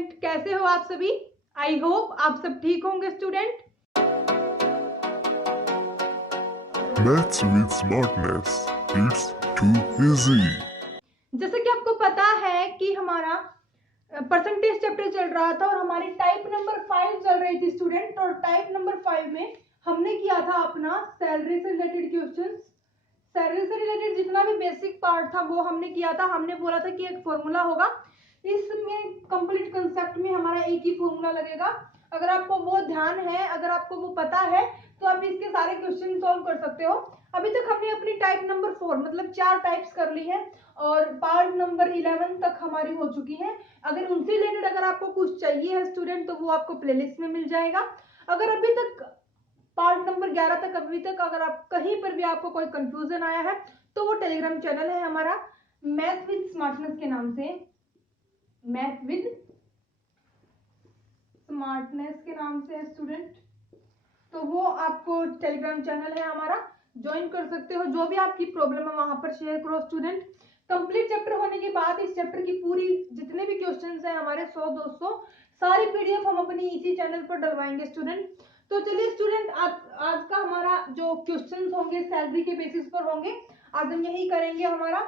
Student, कैसे हो आप सभी? आई होप आप सब ठीक होंगे student. Maths with smartness. It's too easy. जैसे कि आपको पता है कि हमारा परसेंटेज चैप्टर चल रहा था और हमारी टाइप नंबर 5 चल रही थी स्टूडेंट। और टाइप नंबर 5 में हमने किया था अपना सैलरी से रिलेटेड क्वेश्चंस। सैलरी से रिलेटेड जितना भी बेसिक पार्ट था वो हमने किया था। हमने बोला था कि एक फॉर्मूला होगा, इसमें कंप्लीट कंसेप्ट में हमारा एक ही फॉर्मूला लगेगा। अगर आपको वो ध्यान है, अगर आपको वो पता है तो आप इसके सारे क्वेश्चन सॉल्व कर सकते हो। अभी तक हमने अपनी टाइप नंबर 4 मतलब 4 टाइप्स कर ली है और पार्ट नंबर 11 तक हमारी हो चुकी है। अगर उनसे रिलेटेड अगर आपको कुछ चाहिए है स्टूडेंट तो वो आपको प्लेलिस्ट में मिल जाएगा। अगर अभी तक पार्ट नंबर 11 तक अभी तक अगर आप कहीं पर भी आपको कोई कंफ्यूजन आया है तो वो टेलीग्राम चैनल है हमारा मैथ विद स्मार्टनेस के नाम से, मैथ विद स्मार्टनेस के नाम से है स्टूडेंट। तो वो आपको टेलीग्राम चैनल है हमारा, ज्वाइन कर सकते हो। जो भी आपकी प्रॉब्लम है वहां पर शेयर करो स्टूडेंट। कंप्लीट चैप्टर होने के बाद इस चैप्टर की पूरी जितने भी क्वेश्चंस हैं हमारे 100-200 सारी पीडीएफ हम अपनी इसी चैनल पर डलवाएंगे स्टूडेंट। तो चलिए स्टूडेंट, आज का हमारा जो क्वेश्चंस होंगे सैलरी के बेसिस पर होंगे, आज हम यही करेंगे हमारा।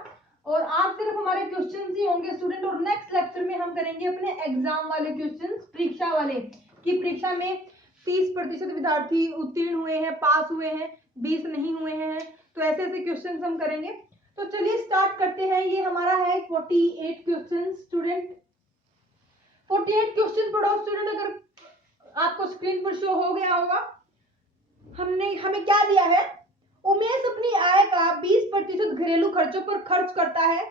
और आज सिर्फ हमारे क्वेश्चंस ही होंगे स्टूडेंट। और नेक्स्ट लेक्चर में हम करेंगे अपने एग्जाम वाले क्वेश्चंस, परीक्षा वाले, कि परीक्षा में 30% विद्यार्थी उत्तीर्ण हुए हैं, पास हुए हैं, 20 नहीं हुए हैं। तो ऐसे ऐसे क्वेश्चंस हम करेंगे। तो चलिए स्टार्ट करते हैं। ये हमारा है 48 क्वेश्चन स्टूडेंट। 48 क्वेश्चन पढ़ो स्टूडेंट। अगर आपको स्क्रीन पर शो हो गया होगा, हमें क्या दिया है? उमेश अपनी आय का 20% घरेलू खर्चों पर खर्च करता है।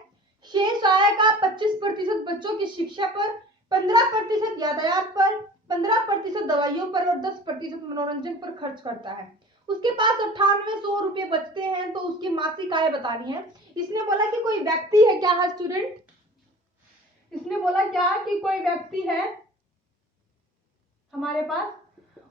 शेष आय का 25% बच्चों की शिक्षा पर, 15% यातायात पर, 15% दवाइयों पर और 10% मनोरंजन पर खर्च करता है। उसके पास 9800 रुपए बचते हैं तो उसकी मासिक आय बतानी है। इसने बोला कि कोई व्यक्ति है, क्या है स्टूडेंट? इसने बोला क्या कि कोई व्यक्ति है हमारे पास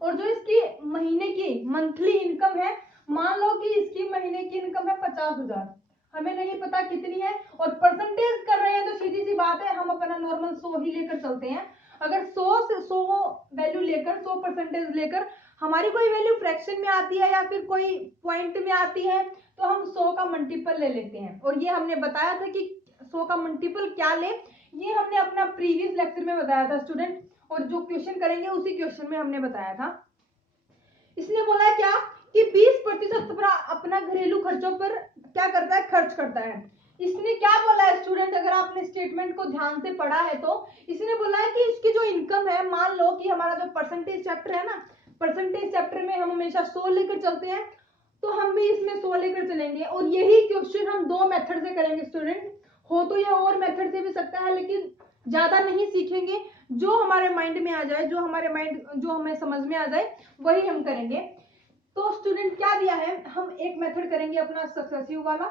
और जो इसकी महीने की मंथली इनकम है, मान लो कि इसकी महीने की इनकम है 50,000, हमें नहीं पता कितनी है और परसेंटेज कर रहे हैं तो सीधी सी बात है हम अपना नॉर्मल 100 ही लेकर चलते हैं। अगर 100 से 100 वैल्यू लेकर 100% लेकर हमारी कोई वैल्यू फ्रैक्शन में आती है या फिर कोई पॉइंट में आती है तो हम 100 का मल्टीपल ले लेते हैं। और ये हमने बताया था कि 100 का मल्टीपल क्या ले, ये हमने अपना प्रीवियस लेक्चर में बताया था स्टूडेंट। और जो क्वेश्चन करेंगे उसी क्वेश्चन में हमने बताया था। इसने बोला क्या कि 20% अपना घरेलू खर्चों पर क्या करता है? खर्च करता है। इसने क्या बोला है स्टूडेंट? अगर आपने स्टेटमेंट को ध्यान से पढ़ा है तो इसने बोला है कि इसकी जो इनकम है, मान लो कि हमारा जो परसेंटेज चैप्टर है ना, परसेंटेज चैप्टर में हम हमेशा 100 लेकर चलते हैं, तो हम भी इसमें 100 लेकर चलेंगे। और यही क्वेश्चन हम 2 मेथड से करेंगे स्टूडेंट। हो तो ये और मेथड से भी सकता है लेकिन ज्यादा नहीं सीखेंगे, जो हमारे माइंड में आ जाए, जो हमें समझ में आ जाए वही हम करेंगे। तो स्टूडेंट क्या दिया है, हम एक मेथड करेंगे अपना सक्सेसिव वाला,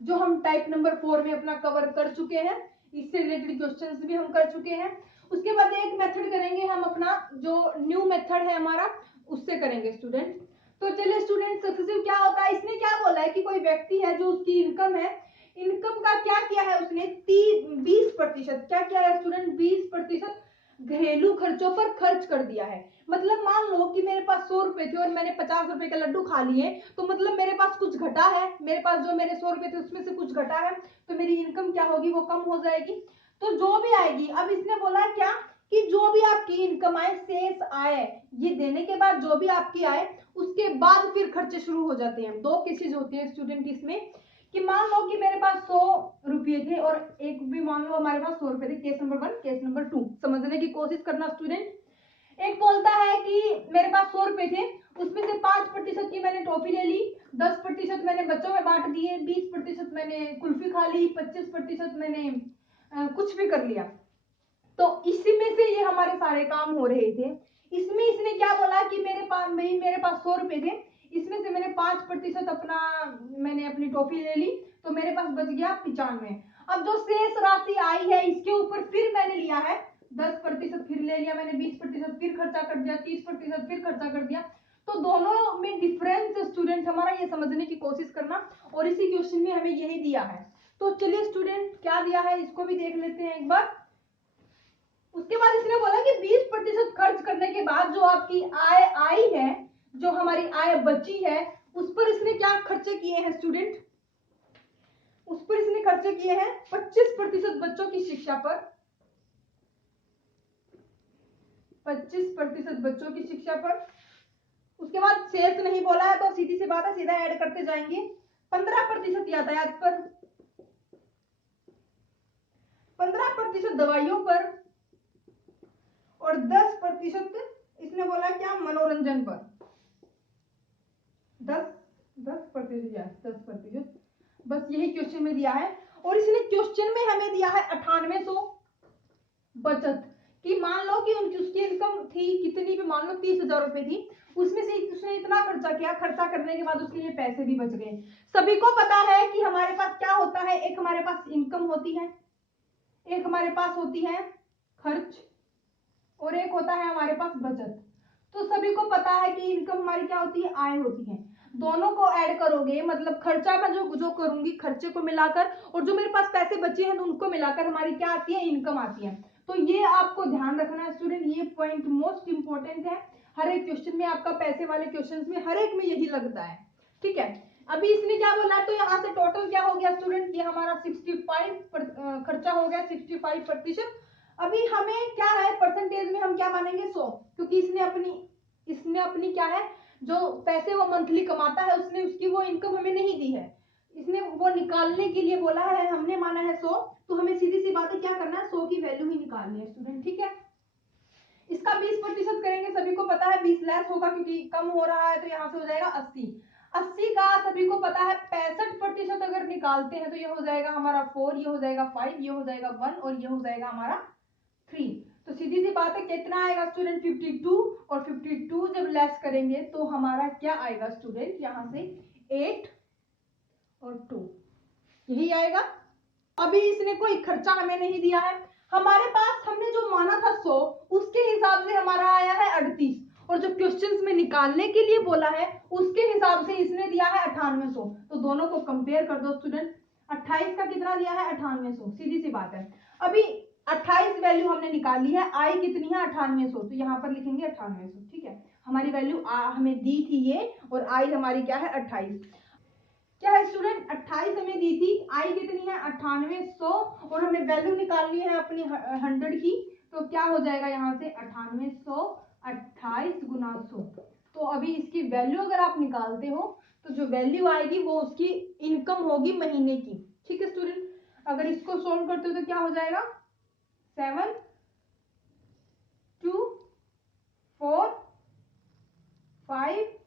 जो हम टाइप नंबर 4 में अपना कवर कर चुके हैं, इससे रिलेटेड क्वेश्चंस भी हम कर चुके हैं। उसके बाद एक मेथड करेंगे हम अपना जो न्यू मेथड है हमारा, उससे करेंगे स्टूडेंट। तो चलिए स्टूडेंट, सक्सेसिव क्या होता है? इसने क्या बोला है कि कोई व्यक्ति है जो उसकी इनकम है, इनकम का क्या किया है उसने? 20%। क्या किया है स्टूडेंट? 20% घरेलू खर्चों पर खर्च कर दिया है। मतलब मान लो कि मेरे पास 100 रुपए थे और मैंने 50 रुपए का लड्डू खा लिए, तो मतलब मेरे पास कुछ घटा है, मेरे पास जो मेरे 100 रुपए थे उसमें से कुछ घटा है, तो मेरी इनकम क्या होगी? वो कम हो जाएगी। तो जो भी आएगी, अब इसने बोला क्या कि जो भी आपकी इनकम आए, शेष आए, ये देने के बाद जो भी आपकी आए उसके बाद फिर खर्चे शुरू हो जाते हैं। 2 केसेज होते हैं स्टूडेंट इसमें, कि मान लो कि मेरे पास 100 रुपये थे और एक भी मान लो हमारे पास 100 रुपए थे। केस नंबर 1, केस नंबर 2 समझने की कोशिश करना स्टूडेंट। एक बोलता है कि मेरे पास 100 रुपए थे, उसमें से 5% की मैंने टॉफी ले ली, 10% मैंने बच्चों में बांट दिए, 20% मैंने कुल्फी खा ली, 25% मैंने कुछ भी कर लिया। तो इसमें से ये हमारे सारे काम हो रहे थे। इसमें इसने क्या बोला कि मेरे पास 100 रुपए थे, इसमें से मैंने 5% मैंने अपनी टॉफी ले ली, तो मेरे पास बच गया 95। अब जो शेष राशि आई है इसके ऊपर फिर मैंने लिया है 10% फिर ले लिया मैंने, 20% फिर खर्चा कर दिया, 30% फिर खर्चा कर दिया। तो दोनों में डिफरेंस स्टूडेंट हमारा ये समझने की कोशिश करना, और इसी क्वेश्चन में हमें यही दिया है। तो चलिए स्टूडेंट, क्या दिया है इसको भी देख लेते हैं एक बार। उसके बाद इसने बोला कि 20% खर्च करने के बाद जो आपकी आय आई है, जो हमारी आय बची है, उस पर इसने क्या खर्चे किए हैं स्टूडेंट? उस पर इसने खर्चे किए हैं 25% बच्चों की शिक्षा पर, 25% बच्चों की शिक्षा पर। उसके बाद शेष नहीं बोला है तो सीधी सी बात है, सीधा ऐड करते जाएंगे। 15% यातायात पर, 15% दवाइयों पर, और 10% इसने बोला क्या, मनोरंजन पर। 10% बस यही क्वेश्चन में दिया है। और इसने क्वेश्चन में हमें दिया है 9800 बचत, कि मान लो कि उसकी इनकम थी कितनी भी, मान लो 30,000 रुपए थी, उसमें से उसने इतना खर्चा किया, खर्चा करने के बाद उसके लिए पैसे भी बच गए। सभी को पता है कि हमारे पास क्या होता है, एक हमारे पास इनकम होती है, एक हमारे पास होती है खर्च, और एक होता है हमारे पास बचत। तो सभी को पता है कि इनकम हमारी क्या होती है, आय होती है। दोनों को ऐड करोगे मतलब खर्चा में जो करूंगी खर्चे को मिलाकर, और जो मेरे पास पैसे बचे हैं तो उनको मिलाकर हमारी क्या आती है, इनकम आती है। तो ये आपको ध्यान रखना है स्टूडेंट, ये पॉइंट मोस्ट इंपॉर्टेंट है। हर एक क्वेश्चन में, आपका पैसे वाले क्वेश्चन में हर एक में यही लगता है, ठीक है। अभी इसने क्या बोला है, तो यहाँ से टोटल क्या हो गया स्टूडेंट, ये हमारा 65 खर्चा हो गया, 65%। अभी हमें क्या है, परसेंटेज में हम क्या मानेंगे, 100, क्योंकि इसने अपनी क्या है, जो पैसे वो मंथली कमाता है उसने उसकी वो इनकम हमें नहीं दी है, इसने वो निकालने के लिए बोला है, हमने माना है 100, तो हमें सीधी सी बात है क्या करना है, 100 की वैल्यू ही निकालनी है स्टूडेंट, ठीक है। इसका 20% करेंगे, सभी को पता है 20 लेस होगा क्योंकि कम हो रहा है, तो यहाँ से हो जाएगा 80। 80 का सभी को पता है 65% अगर निकालते हैं तो ये हो जाएगा हमारा 4, ये हो जाएगा 5, ये हो जाएगा 1, और ये हो जाएगा हमारा 3। तो सीधी सी बात है कितना आएगा स्टूडेंट, 52, और 52 जब लेस करेंगे तो हमारा क्या आएगा स्टूडेंट, यहाँ से 8 और 2, यही आएगा। अभी इसने कोई खर्चा हमें नहीं दिया है, हमारे पास हमने जो माना था 100, उसके हिसाब से हमारा आया है 38, और जो क्वेश्चंस में निकालने के लिए बोला है उसके हिसाब से इसने दिया है 9800। तो दोनों को कंपेयर कर दो स्टूडेंट, 28 का कितना दिया है, 9800, सीधी सी बात है। अभी 28 वैल्यू हमने निकाली है, आई कितनी है 9800, तो यहाँ पर लिखेंगे 9800, ठीक है। हमारी वैल्यू हमें दी थी ये, और आई हमारी क्या है 28, क्या है स्टूडेंट, 28 हमें दी थी, आई कितनी है 9800, और हमें वैल्यू निकालनी है अपनी 100 की, तो क्या हो जाएगा यहाँ से 9800 28 गुना 100। तो अभी इसकी वैल्यू अगर आप निकालते हो तो जो वैल्यू आएगी वो उसकी इनकम होगी महीने की, ठीक है स्टूडेंट। अगर इसको सोल्व करते हो तो क्या हो जाएगा, 7 2 4 5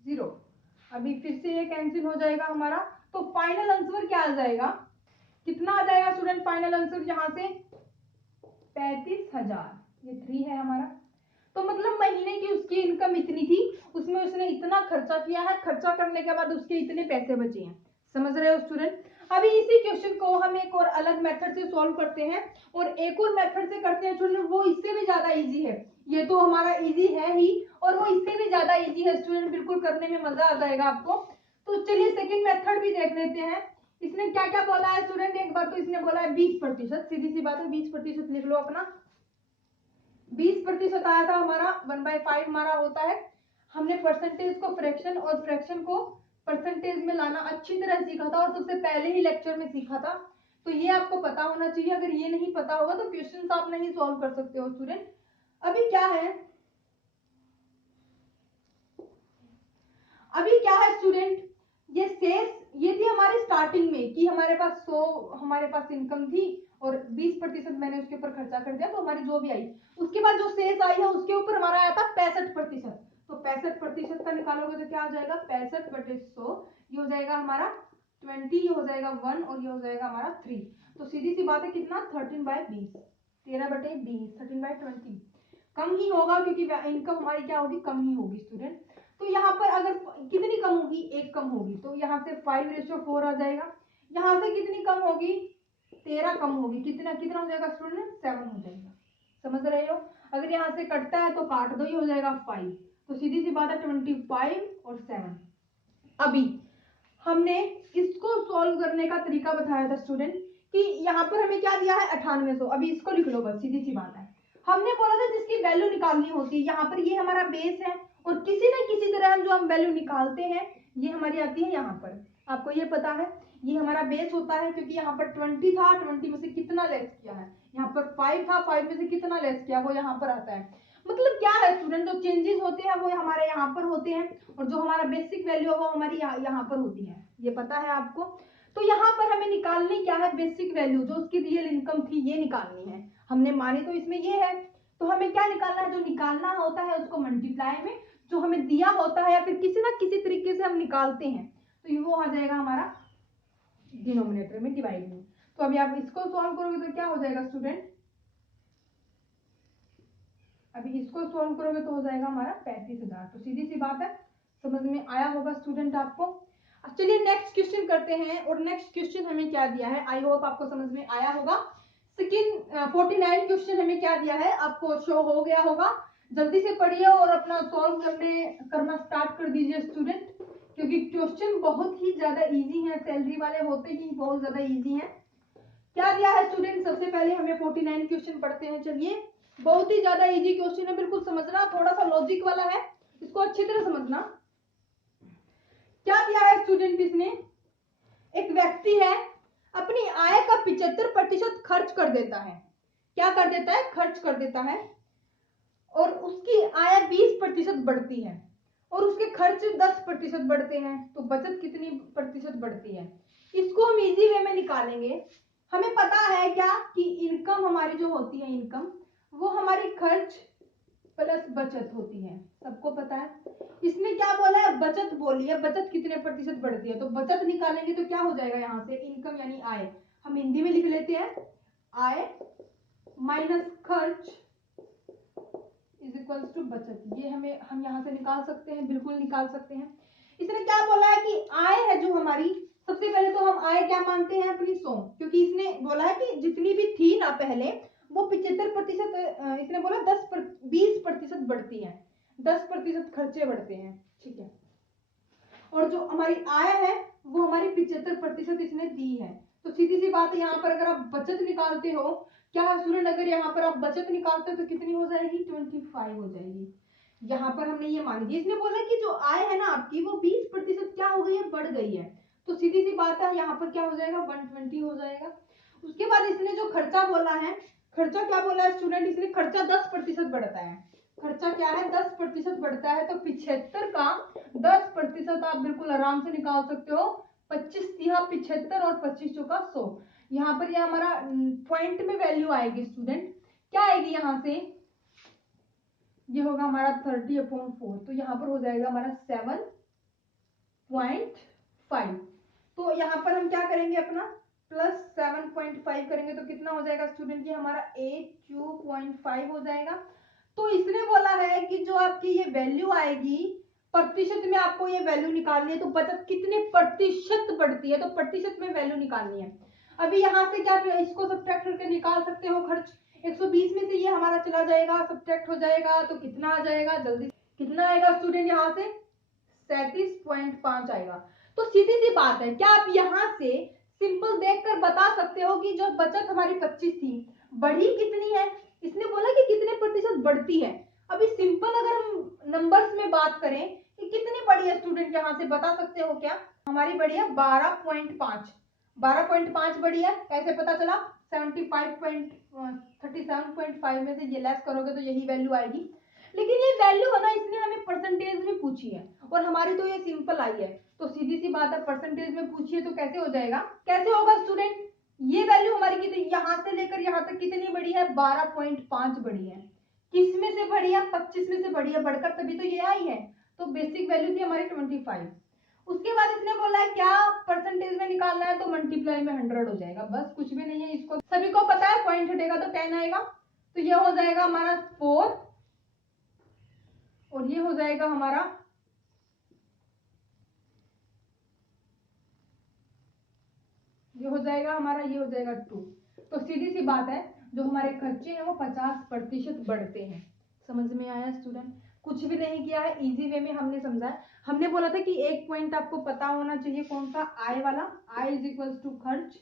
0। अभी फिर से ये कैंसिल हो जाएगा हमारा, तो फाइनल आंसर क्या आ जाएगा, कितना आ जाएगा स्टूडेंट फाइनल आंसर, यहाँ से 35,000, ये 3 है हमारा। तो मतलब महीने की उसकी इनकम इतनी थी, उसमें उसने इतना खर्चा किया है, खर्चा करने के बाद उसके इतने पैसे बचे हैं, समझ रहे हो स्टूडेंट। अभी इसी क्वेश्चन को हम एक और अलग मेथड से सॉल्व करते हैं, और एक और मेथड से करते हैं स्टूडेंट, वो इससे भी ज्यादा इजी है। ये तो हमारा इजी है ही, और वो इससे भी ज्यादा इजी है स्टूडेंट, बिल्कुल करने में मजा आ जाएगा आपको। तो चलिए सेकंड मेथड भी देख लेते हैं। इसने क्या क्या बोला है स्टूडेंट, एक बार तो इसने बोला है 20%, सीधी सी बात है 20% लिख लो अपना। 20% आया था हमारा, 1/5 हमारा होता है। हमने परसेंटेज को फ्रैक्शन और फ्रैक्शन को परसेंटेज में लाना अच्छी तरह सीखा था, और सबसे पहले ही लेक्चर में सीखा था, तो ये आपको पता होना चाहिए। अगर ये नहीं पता होगा तो क्वेश्चंस आप नहीं सॉल्व कर सकते हो स्टूडेंट। अभी क्या है, अभी क्या है स्टूडेंट, ये शेष, ये थी हमारी स्टार्टिंग में कि हमारे पास 100 हमारे पास इनकम थी, और 20% मैंने उसके ऊपर खर्चा कर दिया, तो हमारी जो भी आई, उसके बाद जो शेष आई है उसके ऊपर हमारा आया था 65%। तो 65% का निकालोगे तो क्या आ जाएगा, 65/100, ये हो जाएगा हमारा 20, ये हो जाएगा 1, और ये हो जाएगा हमारा 3। तो सीधी सी बात है कितना, 13/20, 13/20, 13/20 कम ही होगा, क्योंकि इनकम हमारी क्या होगी, कम ही होगी स्टूडेंट। तो यहाँ पर अगर कितनी कम होगी, 1 कम होगी, तो यहाँ से 5:4 आ जाएगा। यहाँ से कितनी कम होगी, 13 कम होगी, कितना कितना हो जाएगा स्टूडेंट, 7 हो जाएगा, समझ रहे हो। अगर यहाँ से कटता है तो काट दो, ये हो जाएगा 5। तो सीधी सी बात है 25 और 7। अभी हमने इसको सॉल्व करने का तरीका बताया था स्टूडेंट, कि यहाँ पर हमें क्या दिया है 9800, अभी इसको लिख लो बस, सीधी सी बात है। हमने बोला था जिसकी वैल्यू निकालनी होती है, यहाँ पर ये हमारा बेस है और किसी न किसी तरह हम जो हम वैल्यू निकालते हैं ये हमारी आती है यहाँ पर। आपको ये पता है ये हमारा बेस होता है, क्योंकि यहाँ पर 20 था, 20 में से कितना लेस किया है, यहाँ पर 5 था, 5 में से कितना लेस किया वो यहाँ पर आता है। मतलब क्या है स्टूडेंट, जो चेंजेस होते हैं वो हमारे यहाँ पर होते हैं और जो हमारा बेसिक वैल्यू है वो हमारी यहाँ पर होती है, ये पता है आपको। तो यहाँ पर हमें निकालनी क्या है, बेसिक वैल्यू, जो उसकी रियल इनकम थी ये निकालनी है। हमने मानी तो इसमें ये है, तो हमें क्या निकालना है, जो निकालना होता है उसको मल्टीप्लाई में जो हमें दिया होता है या फिर किसी ना किसी तरीके से हम निकालते हैं, तो वो आ जाएगा हमारा डिनोमिनेटर में, डिवाइड में। तो अभी आप इसको सॉल्व करोगे तो क्या हो जाएगा स्टूडेंट, अभी इसको सॉल्व करोगे तो हो जाएगा हमारा 35,000। तो सीधी सी बात है, समझ में आया होगा स्टूडेंट आपको। अब चलिए नेक्स्ट क्वेश्चन करते हैं, और नेक्स्ट क्वेश्चन हमें क्या दिया है, आई होप आपको समझ में आया होगा। सेकंड 49 क्वेश्चन हमें क्या दिया है, आपको शो हो गया होगा। जल्दी से पढ़िए और अपना सॉल्व करना स्टार्ट कर दीजिए स्टूडेंट, क्योंकि क्वेश्चन बहुत ही ज्यादा इजी है, सैलरी वाले होते ही बहुत ज्यादा इजी है। क्या दिया है स्टूडेंट, सबसे पहले हमें 49 क्वेश्चन पढ़ते हैं। चलिए, बहुत ही ज्यादा इजी क्वेश्चन है, बिल्कुल समझना, थोड़ा सा लॉजिक वाला है, इसको अच्छी तरह समझना। क्या दिया है स्टूडेंट, इसने एक व्यक्ति है अपनी आय का 75% खर्च कर देता है। क्या कर देता है, खर्च कर देता है, और उसकी आय 20% बढ़ती है और उसके खर्च 10% बढ़ते हैं, तो बचत कितनी प्रतिशत बढ़ती है, इसको हम इजी वे में निकालेंगे। हमें पता है क्या कि इनकम हमारी जो होती है, इनकम वो हमारी खर्च प्लस बचत होती है, सबको पता है। इसने क्या बोला है, बचत बोली है, बचत कितने प्रतिशत बढ़ती है, तो बचत निकालेंगे तो क्या हो जाएगा, यहाँ से इनकम यानी आय, हम हिंदी में लिख लेते हैं, आय माइनस खर्च इज इक्वल्स टू बचत। ये हम यहाँ से निकाल सकते हैं, बिल्कुल निकाल सकते हैं। इसने क्या बोला है कि आय है जो हमारी, सबसे पहले तो हम आय क्या मानते हैं, अपनी 100, क्योंकि इसने बोला है कि जितनी भी थी ना पहले वो 75%, इसने बोला 20% बढ़ती है, 10% खर्चे बढ़ते हैं, ठीक है। और जो हमारी आय है वो हमारी 75% इसने दी है। तो सीधी सी बात है, यहाँ पर अगर आप बचत निकालते हो, क्या स्टूडेंट, अगर यहाँ पर आप बचत निकालते हो तो कितनी हो जाएगी, 25 हो जाएगी। यहाँ पर हमने ये मान लिया, इसने बोला कि जो आय है ना आपकी वो 20% क्या हो गई है, बढ़ गई है, तो सीधी सी बात है यहाँ पर क्या हो जाएगा, 120 हो जाएगा। उसके बाद इसने जो खर्चा बोला है, खर्चा क्या बोला है स्टूडेंट, इसने खर्चा 10% बढ़ता है, खर्चा क्या है 10% बढ़ता है, तो 75 का 10% आप बिल्कुल आराम से निकाल सकते हो, 25 तिहा 75 और 25 चौका 100। यहाँ पर ये हमारा पॉइंट में वैल्यू आएगी स्टूडेंट, क्या आएगी यहाँ से, ये होगा हमारा 30/4, तो यहाँ पर हो जाएगा हमारा 7.5। तो यहाँ पर हम क्या करेंगे, अपना प्लस 7.5 करेंगे तो कितना हो जाएगा स्टूडेंट, ये हमारा 82.5 हो जाएगा। तो इसने बोला है कि जो आपकी ये वैल्यू आएगी, प्रतिशत में आपको ये वैल्यू निकालनी है, तो बचत कितने प्रतिशत बढ़ती है, तो प्रतिशत में वैल्यू निकालनी है। अभी यहाँ से क्या इसको सब्ट्रैक्ट करके निकाल सकते हो, खर्च 120 में से ये हमारा चला जाएगा, सब्ट्रैक्ट हो जाएगा, तो कितना आ जाएगा, जल्दी कितना आएगा स्टूडेंट, यहाँ से 37.5 आएगा। तो सीधी सी बात है, क्या आप यहाँ से सिंपल देखकर बता सकते हो कि जो बचत हमारी 25 थी बढ़ी कितनी है, इसने बोला कि कितने प्रतिशत बढ़ती है। अभी सिंपल अगर हम नंबर्स में बात करें कि कितनी बढ़ी है स्टूडेंट, यहाँ से बता सकते हो क्या, हमारी बढ़ी है 12.5, 12.5 बढ़ी है, कैसे पता चला, 37.5 में से ये लेस करोगे तो यही वैल्यू आएगी। लेकिन ये वैल्यू है ना, इसने हमें परसेंटेज में पूछी है और हमारी तो ये सिंपल आई है, तो सीधी सी बात है, परसेंटेज में पूछी है तो कैसे हो जाएगा, कैसे होगा स्टूडेंट, ये वैल्यू हमारी कितनी, यहाँ से लेकर यहाँ तक कितनी बढ़ी है, 12.5 बढ़ी है, किस में से बढ़ी है, 25 में से बढ़ी है, बढ़कर तभी तो ये आई है। तो बेसिक वैल्यू थी हमारी 25। उसके बाद इसने बोला है क्या परसेंटेज में निकालना है, तो मल्टीप्लाई में 100 हो जाएगा, बस कुछ भी नहीं है, इसको सभी को पता है, पॉइंट हटेगा तो 10 आएगा, तो ये हो जाएगा हमारा 4 और ये हो जाएगा हमारा ये हो जाएगा 2। तो सीधी सी बात है, जो हमारे खर्चे हैं वो 50% बढ़ते हैं। समझ में आया स्टूडेंट, कुछ भी नहीं किया है, इजी वे में हमने समझा है। हमने बोला था कि एक पॉइंट आपको पता होना चाहिए, कौन सा, आय वाला, आय इज इक्वल्स टू खर्च,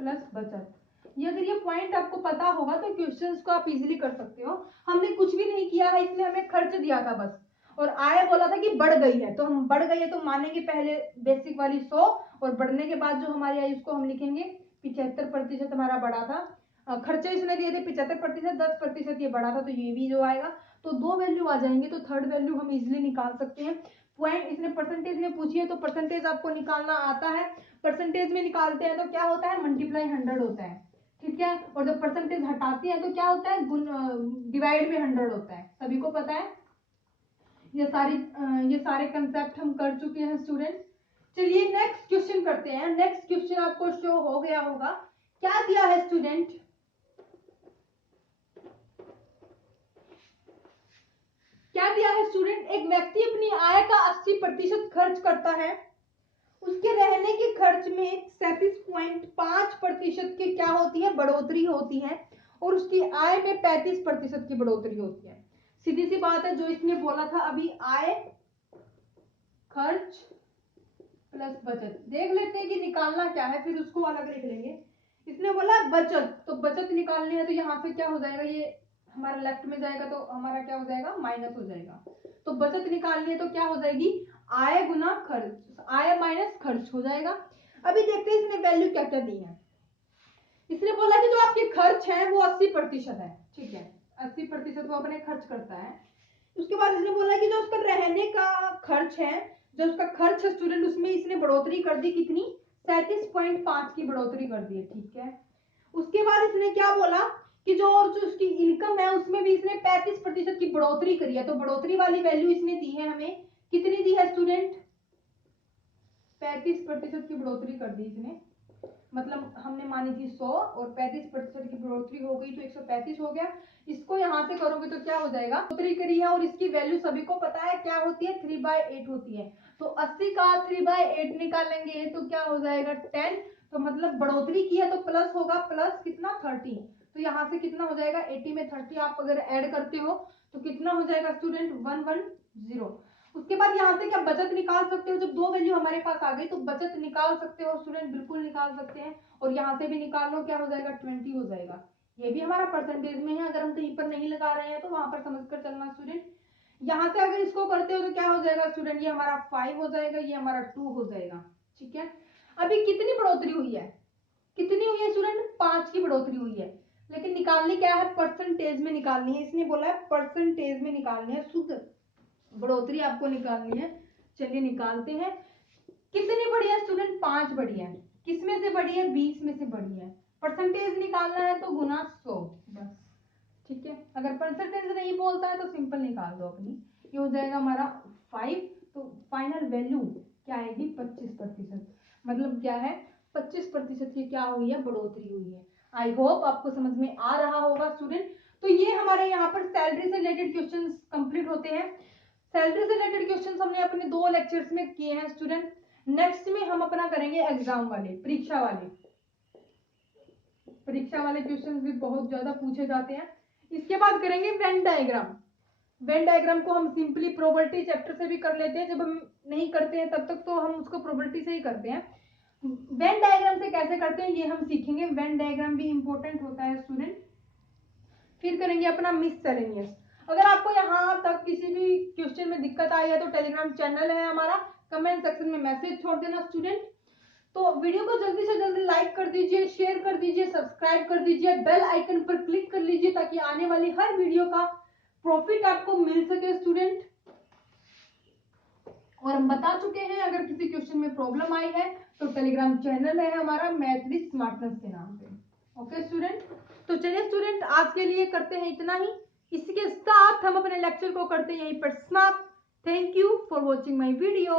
प्लस बचत। ये अगर ये पॉइंट आपको पता होगा तो क्वेश्चंस को आप इजीली कर सकते हो। हमने कुछ भी नहीं किया है, इसलिए हमें खर्च दिया था बस, और आय बोला था कि बढ़ गई है, तो हम बढ़ गई है तो मानेंगे पहले बेसिक वाली 100, और बढ़ने के बाद जो हमारी आई उसको हम लिखेंगे 75% हमारा बढ़ा था। खर्चे इसने दिए थे 75%, 10% ये बढ़ा था, तो ये भी जो आएगा तो 2 वैल्यू आ जाएंगे, तो थर्ड वैल्यू हम इजिली निकाल सकते हैं। पॉइंट इसने परसेंटेज में पूछी है तो परसेंटेज आपको निकालना आता है। परसेंटेज में निकालते हैं तो क्या होता है, मल्टीप्लाई 100 होता है, ठीक है। और जब परसेंटेज हटाते हैं तो क्या होता है, डिवाइड में 100 होता है, सभी को पता है। ये सारे कंसेप्ट हम कर चुके हैं स्टूडेंट। चलिए नेक्स्ट क्वेश्चन करते हैं। नेक्स्ट क्वेश्चन आपको शो हो गया होगा, क्या दिया है स्टूडेंट, क्या दिया है स्टूडेंट, एक व्यक्ति अपनी आय का 80% खर्च करता है, उसके रहने के खर्च में 37.5% की क्या होती है, बढ़ोतरी होती है, और उसकी आय में 35% की बढ़ोतरी होती है। सीधी सी बात है, जो इसने बोला था अभी, आय खर्च प्लस बचत। देख लेते हैं कि निकालना क्या है, फिर उसको अलग लिख लेंगे। इसने बोला बचत, तो बचत निकालनी है, तो यहाँ से क्या हो जाएगा, ये हमारा लेफ्ट में जाएगा तो हमारा क्या हो जाएगा, माइनस हो जाएगा। तो बचत निकालनी है तो क्या हो जाएगी, आय गुना खर्च, आय माइनस खर्च हो जाएगा। अभी देखते हैं इसने वैल्यू क्या क्या दी है। इसने बोला कि जो आपके खर्च है वो 80% है, ठीक है, 80% वो अपने खर्च करता है। उसके बाद इसने बोला कि जो उसका रहने का खर्च है, जो उसका खर्च है स्टूडेंट, उसमें इसने बढ़ोतरी कर दी, कितनी, 37.5 की बढ़ोतरी कर दी है, ठीक है। उसके बाद इसने क्या बोला कि जो उसकी इनकम है उसमें भी इसने 35% की बढ़ोतरी करी है, तो बढ़ोतरी वाली वैल्यू इसने दी है हमें, कितनी दी है स्टूडेंट, 35% की बढ़ोतरी कर दी इसने। मतलब हमने मानी थी 100 और 35% की बढ़ोतरी हो गई तो 135 हो गया। इसको यहां से करोगे तो क्या हो जाएगा, बढ़ोतरी करी है, और इसकी वैल्यू सभी को पता है क्या होती है, 3/8 होती है। तो 80 का 3/8 निकालेंगे तो क्या हो जाएगा, 10। तो मतलब बढ़ोतरी की है तो प्लस होगा, प्लस कितना, 30। तो यहाँ से कितना हो जाएगा, 80 में 30 आप अगर ऐड करते हो तो कितना हो जाएगा स्टूडेंट, 110। उसके बाद यहाँ से क्या बचत निकाल सकते हो, जब 2 वैल्यू हमारे पास आ गई तो बचत निकाल सकते हो स्टूडेंट, बिल्कुल निकाल सकते हैं। और यहाँ से भी निकाल लो, क्या हो जाएगा, 20 हो जाएगा। ये भी हमारा परसेंटेज में है, अगर हम कहीं पर नहीं लगा रहे हैं तो वहां पर समझ कर चलना स्टूडेंट। यहाँ से अगर इसको करते हो तो क्या हो जाएगा स्टूडेंट, ये हमारा 5 हो जाएगा, ये हमारा 2 हो जाएगा, ठीक है। अभी कितनी बढ़ोतरी हुई है, कितनी हुई है स्टूडेंट, 5 की बढ़ोतरी हुई है, लेकिन निकालनी क्या है, परसेंटेज में निकालनी है। इसने बोला है परसेंटेज में निकालनी है, शुद्ध बढ़ोतरी आपको निकालनी है। चलिए निकालते हैं। कितनी बढ़ी है स्टूडेंट, 5 बढ़ी है। किसमें से बढ़ी है, 20 में से बढ़ी है। परसेंटेज निकालना है तो गुना 100 बस, ठीक है। अगर परसेंटेज नहीं बोलता है तो सिंपल निकाल दो अपनी, ये हो जाएगा हमारा 5। तो फाइनल वैल्यू क्या आएगी, 25%। मतलब क्या है, 25% की क्या हुई है, बढ़ोतरी हुई है। आई होप आपको समझ में आ रहा होगा स्टूडेंट। तो ये हमारे यहाँ पर सैलरी से रिलेटेड क्वेश्चंस कंप्लीट होते हैं। सैलरी से रिलेटेड क्वेश्चंस हमने अपने 2 लेक्चर्स में किए हैं स्टूडेंट। नेक्स्ट में हम अपना करेंगे एग्जाम वाले, परीक्षा वाले। परीक्षा वाले क्वेश्चंस भी बहुत ज्यादा पूछे जाते हैं। इसके बाद करेंगे वेन डायग्राम। वेन डायग्राम को हम सिंपली प्रोबेबिलिटी चैप्टर से भी कर लेते हैं, जब हम नहीं करते हैं तब तक तो हम उसको प्रोबेबिलिटी से ही करते हैं। वेन डायग्राम से कैसे करते हैं ये हम सीखेंगे, वेन डायग्राम भी इंपॉर्टेंट होता है स्टूडेंट। फिर करेंगे अपना मिससेलेनियस। अगर आपको यहाँ तक किसी भी क्वेश्चन में दिक्कत आई है तो टेलीग्राम चैनल है हमारा, कमेंट सेक्शन में मैसेज छोड़ देना स्टूडेंट। तो वीडियो को जल्दी से जल्दी लाइक कर दीजिए, शेयर कर दीजिए, सब्सक्राइब कर दीजिए, बेल आइकन पर क्लिक कर लीजिए ताकि आने वाली हर वीडियो का प्रॉफिट आपको मिल सके स्टूडेंट। और हम बता चुके हैं अगर किसी क्वेश्चन में प्रॉब्लम आई है तो टेलीग्राम चैनल है हमारा मैथ विद स्मार्टनेस के नाम पे। ओके स्टूडेंट, तो चलिए स्टूडेंट आज के लिए करते हैं इतना ही। इसके साथ हम अपने लेक्चर को करते हैं यहीं पर समाप्त। Thank you for watching my video.